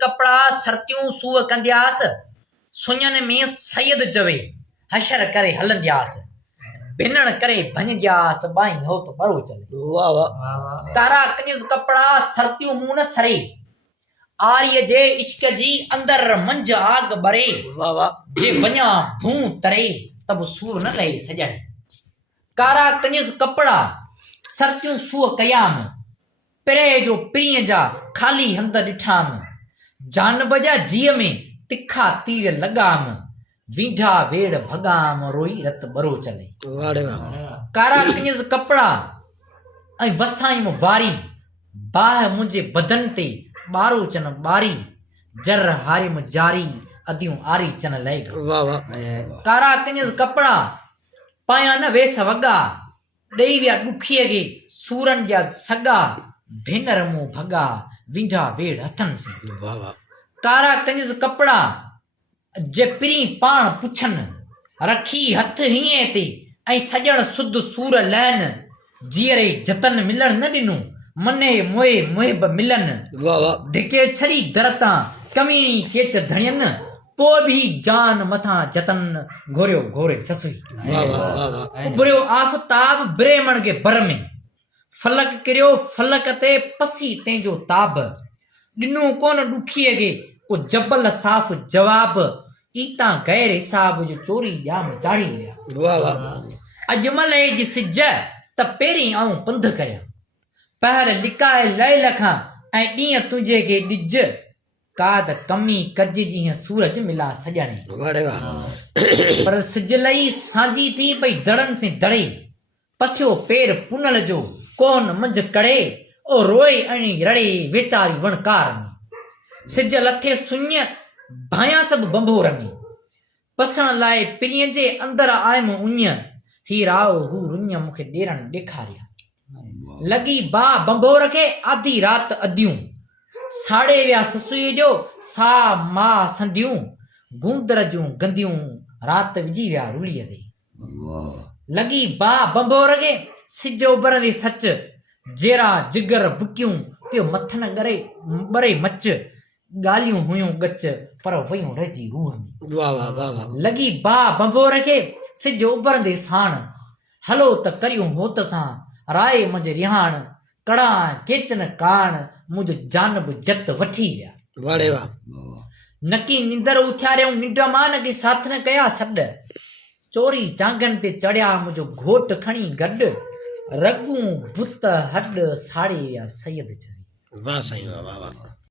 कपड़ा सरतियूं सूअ कंदियास सुञन में सैयद चवे हशर करे हलंदियास भिनण करे भंजदियास बाई हो तो बरो चले। वाह वाह तारा कनिज कपड़ा सरतियूं मुंह न सरे आर्य जे इश्क जी अंदर मंज आग बरे वाह वाह जे वञा भूं तरे तब सूर न लहे सजण कारा कनिज कपड़ा सरतियूं सूअ कयाम पिरे जो पीअ जा खाली हंध ॾिठाम जानब जा जीअ में तिखा तीर लॻाम वींढा वेड़ भॻाम रोई रत बरो चले। वाह रे वाह कारा कनिज कपड़ा ऐं वसाई वारी बाह मुंहिंजे बदन ते ॿारो चन ॿारी जर हारिम जारी अदियूं आरी चन लहे वाह वाह कारा कनिज कपड़ा पाया न वेस वॻा ॾेई विया ॾुखीअ खे सूरनि जा सॻा भेनर मूं भॻा वींढा वेड़ हथनि से। वाह वाह कारा कनिज कपड़ा जे पिरी पाण पुछनि रखी हथ हीअं ते ऐं सॼण सुध सूर लहनि जीअरे जतन मिलण न ॾिनो मने मोए मुहिब मिलनि वाह वाह धिके छरी दरतां कमीणी केच धणियनि पोइ बि जान मथां जतन घोरियो घोरे ससुई। वाह वाह वाह उभरियो आफ़ताब ब्रेमण के बर में फलक किरियो फलक ते पसी तंहिंजो ताब ॾिनो कोन ॾुखीअ खे को जबल साफ़ जवाब ईता गैर हिसाब जो चोरी ॼाम चाढ़ी विया। वाह वाह अजमल जी सिज त पहिरीं आऊं पंधु करियां पहर लिकाए लय लखां ऐं ॾींहं तुंहिंजे खे ॾिज का त कमी कज जीअं सूरज मिला सॼणे। वाह रे वाह पर सिज लही सांझी थी पई दड़नि से दड़े पसियो पेर पुनल जो कोन मंझ कड़े ओ रोए अणी रड़े वेचारी वणकार में सिज लथे सुञ भाया सभु बंभोर में पसण लाइ पिरीअ जे अंदर आयमि उञ ही राओ हू रुञ मूंखे ॾेरण ॾेखारिया लॻी बा बंभोर खे आधी राति अधियूं साड़े विया ससुई जो सा मां संधियूं गूंदर जूं गंदियूं राति विझी विया रुलीअ ते लॻी बा बंभोर खे सिज उभरंदी सच जेरा जिगर बुकियूं पियो मथन ॻरे ॿरे मच ॻाल्हियूं हुयूं गच पर वयूं रहिजी रूह में। वाह वाह वाह वाह लॻी बा बंभोर खे सिज उभरंदे साण हलो त करियूं होत सां राय मुंज रिहाण कड़ा केचन काण मुंहिंजो जानब जत वठी विया। वाह रे वाह नकी निंदर उथियारियूं निंड मां नकी साथ न कया सॾ चोरी चांगनि ते चढ़िया मुंहिंजो घोट खणी गॾु रगूं भुत हॾ साड़े विया सैयद चरी। वाह साईं वाह वाह वाह